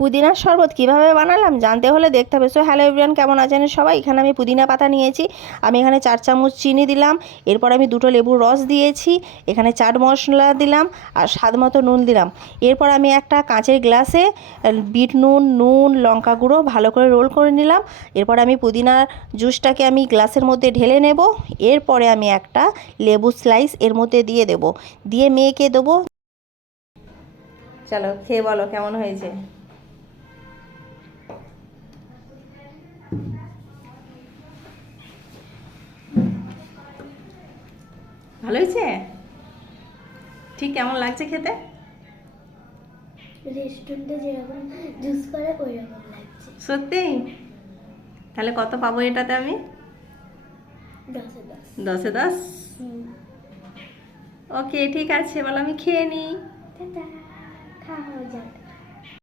পুদিনার শরবত কিভাবে বানালাম জানতে হলে দেখতে হবে। সো হ্যালো এভরিওয়ান, কেমন আছেন সবাই? এখানে আমি পুদিনা পাতা নিয়েছি, আমি এখানে 4 চামচ চিনি দিলাম, এরপর আমি 2টো লেবুর রস দিয়েছি, এখানে চাট মশলা দিলাম আর স্বাদ মতো নুন দিলাম। এরপর আমি একটা কাঁচের গ্লাসে বিট নুন, লঙ্কা গুঁড়ো ভালো করে রোল করে নিলাম। এরপর আমি পুদিনার জুসটাকে আমি গ্লাসের মধ্যে ঢেলে নেব। এরপরে আমি একটা লেবু স্লাইস এর মধ্যে দিয়ে দেব, দিয়ে মেখে দেবো। চলো খেয়ে বলো কেমন হয়েছে। ভালো হয়েছে? ঠিক কেমন লাগছে খেতে? রেস্টুরেন্টে যেরকম জুস করে ওই রকম লাগছে। সত্যি? তাহলে কত পাবো এটাতে আমি? 10-এ 10। 10-এ 10। ওকে ঠিক আছে, বলো আমি খেয়ে নিই। টাটা, খাওয়া যাক।